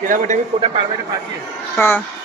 तेरा बटे भी कोटा पार बैठे पास है। हाँ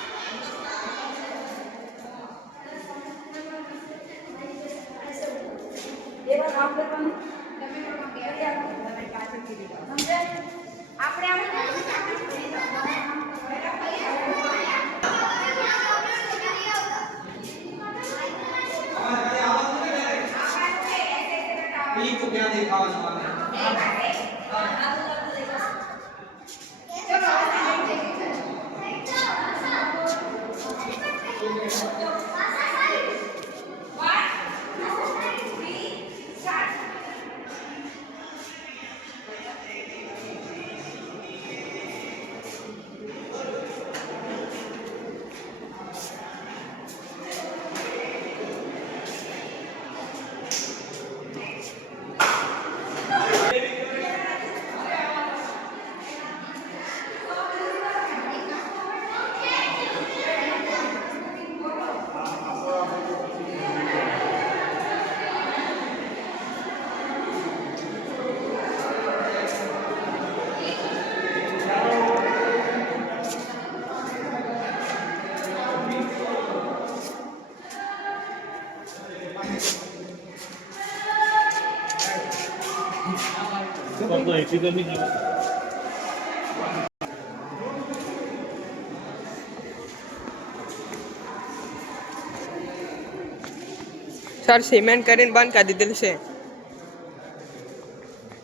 सर सीमेंट કરીને બંધ કરી દીધેલું છે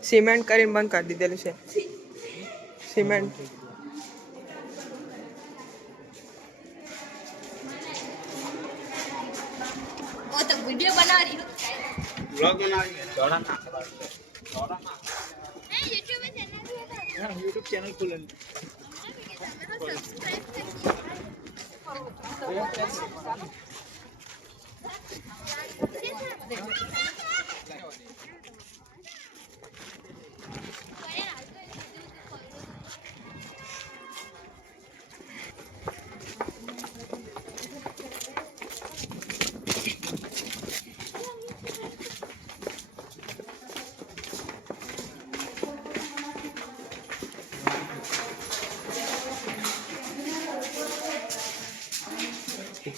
सीमेंट કરીને બંધ કરી દીધેલું છે सीमेंट वो तो वीडियो बना रही हो ब्लॉग बना रही है चौड़ा ना यूट्यूब में चैनल भी है हां YouTube चैनल खोलन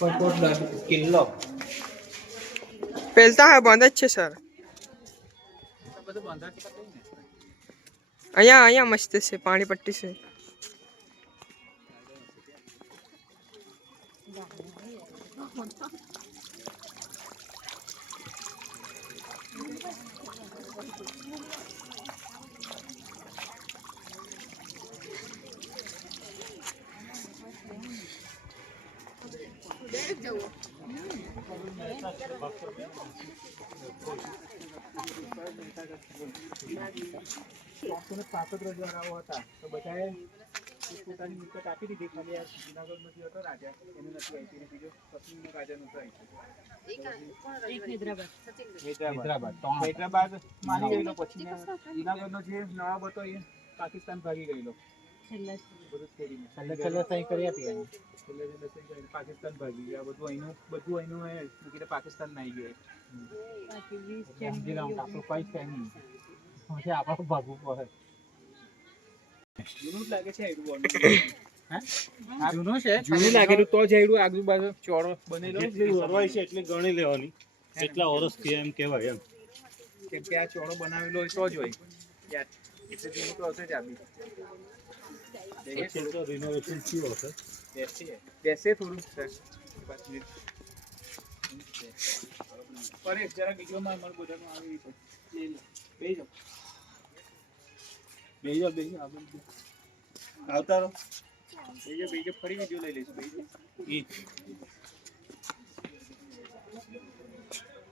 ઉપરકોટ કિલ્લો પેલતા હે બંધ જ છે સર બધું બાંધા છે અહીંયા અહીંયા મસ્ત છે પાણી પટ્ટી છે રજવાડાઓ હતા તો બધાએ પોતાની મિલકત આપી દીધી ખાલી આ જુનાગઢ નથી હતો રાજા એને નથી આપી બીજો પશ્ચિમનો રાજા નતો હૈદરાબાદ મારી ગયેલો પછી જુનાગઢનો જે નવાબ હતો એ પાકિસ્તાન ભાગી ગયેલો છેલ્લે સહી કરી હતી પાકિસ્તાન ભાગી ગયા બધું અહીંનું પાકિસ્તાન ના આવી ગયો આપણું કઈ છે નહીં આપણે ભાગવું પડે જૂનું લાગે છે જૂનું લાગેલું તો જ આજુબાજુ ચોરો બનેલો છે એટલે ગણી લેવાની કેટલા વર્ષ થયા એમ કહેવાય એમ કેમ કે આ ચોરો બનાવેલો હોય તો જ હોય એટલે જૂનું તો હશે જ આપી રિનોવેશન થયું હશે બેસે થોડું પર એક જરા વિડીયોમાં અમારું બધાનું આવી છે બેજો આવતા રહો બેજો ફરી વિડીયો લઈ લઈશું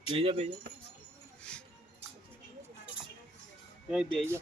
બેજો બેજો